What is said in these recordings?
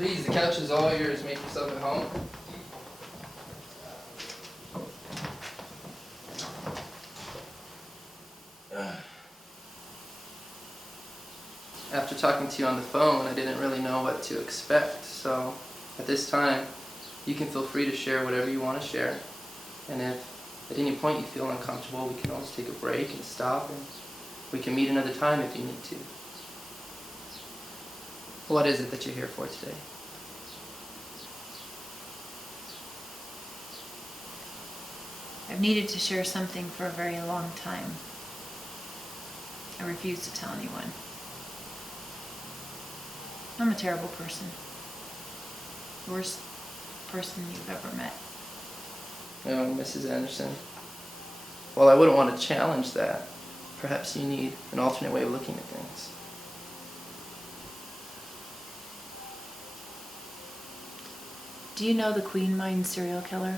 Please, the couch is all yours. Make yourself at home. After talking to you on the phone, I didn't really know what to expect, so at this time, you can feel free to share whatever you want to share. And if at any point you feel uncomfortable, we can always take a break and stop, and we can meet another time if you need to. What is it that you're here for today? I've needed to share something for a very long time. I refuse to tell anyone. I'm a terrible person. The worst person you've ever met. Oh, Mrs. Anderson. Well, I wouldn't want to challenge that. Perhaps you need an alternate way of looking at things. Do you know the Queen Mine serial killer?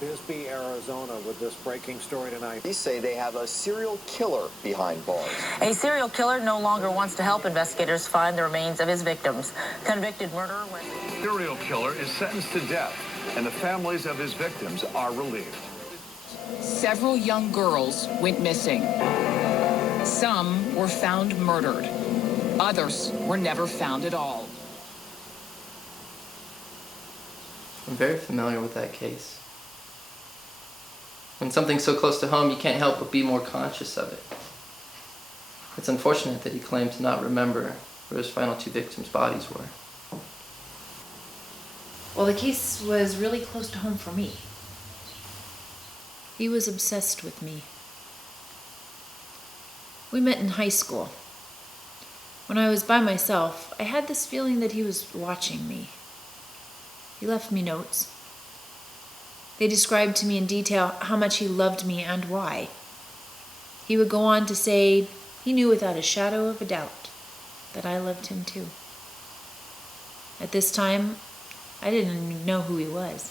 Bisbee, Arizona, with this breaking story tonight. Police say they have a serial killer behind bars. A serial killer no longer wants to help investigators find the remains of his victims. Convicted murderer went... Serial killer is sentenced to death, and the families of his victims are relieved. Several young girls went missing. Some were found murdered. Others were never found at all. I'm very familiar with that case. When something's so close to home, you can't help but be more conscious of it. It's unfortunate that he claimed to not remember where his final two victims' bodies were. Well, the case was really close to home for me. He was obsessed with me. We met in high school. When I was by myself, I had this feeling that he was watching me. He left me notes. They described to me in detail how much he loved me and why. He would go on to say he knew without a shadow of a doubt that I loved him too. At this time, I didn't even know who he was.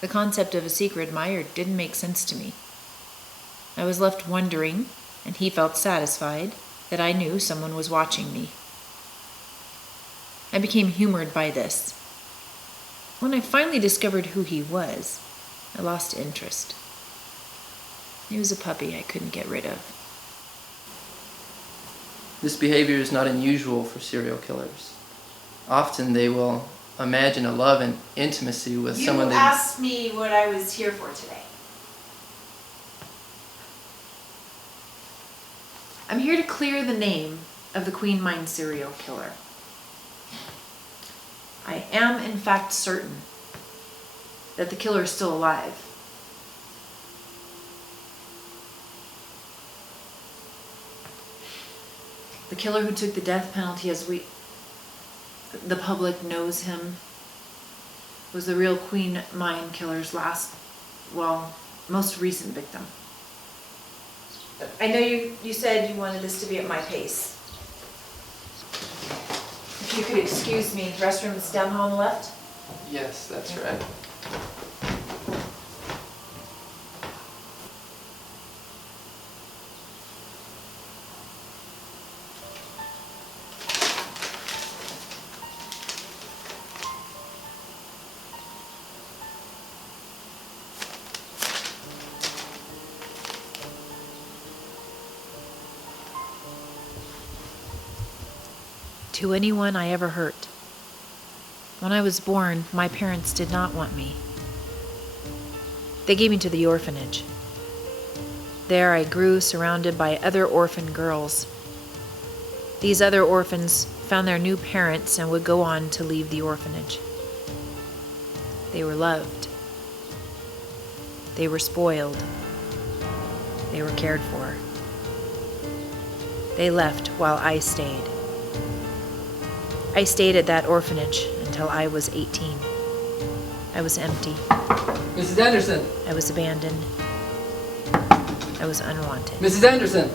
The concept of a secret admirer didn't make sense to me. I was left wondering, and he felt satisfied, that I knew someone was watching me. I became humored by this. When I finally discovered who he was, I lost interest. He was a puppy I couldn't get rid of. This behavior is not unusual for serial killers. Often they will imagine a love and intimacy with someone they... You asked me what I was here for today. I'm here to clear the name of the Queen Mine serial killer. I am, in fact, certain that the killer is still alive. The killer who took the death penalty, as the public knows him, was the real Queen Mine killer's most recent victim. I know you said you wanted this to be at my pace. If you could excuse me, the restroom is down the hall on the left? Yes, that's right. To anyone I ever hurt. When I was born, my parents did not want me. They gave me to the orphanage. There I grew surrounded by other orphan girls. These other orphans found their new parents and would go on to leave the orphanage. They were loved. They were spoiled. They were cared for. They left while I stayed. I stayed at that orphanage until I was 18. I was empty. Mrs. Anderson! I was abandoned. I was unwanted. Mrs. Anderson!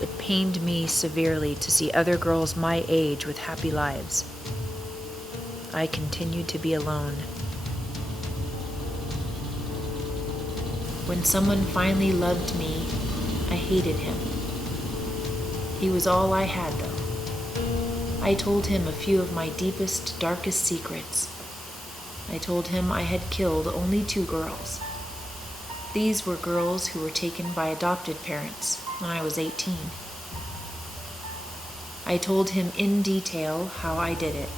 It pained me severely to see other girls my age with happy lives. I continued to be alone. When someone finally loved me, I hated him. He was all I had, though. I told him a few of my deepest, darkest secrets. I told him I had killed only 2 girls. These were girls who were taken by adopted parents when I was 18. I told him in detail how I did it,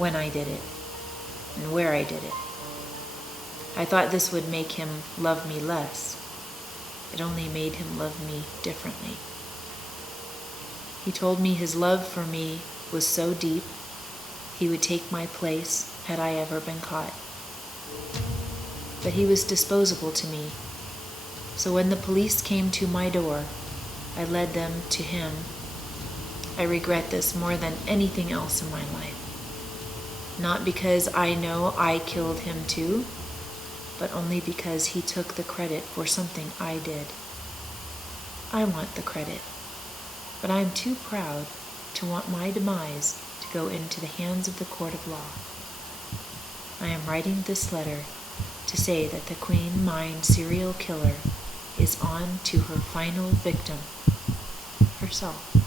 when I did it, and where I did it. I thought this would make him love me less. It only made him love me differently. He told me his love for me was so deep, he would take my place had I ever been caught. But he was disposable to me, so when the police came to my door, I led them to him. I regret this more than anything else in my life. Not because I know I killed him too, but only because he took the credit for something I did. I want the credit, but I am too proud to want my demise to go into the hands of the court of law. I am writing this letter to say that the Queen Mine serial killer is on to her final victim, herself.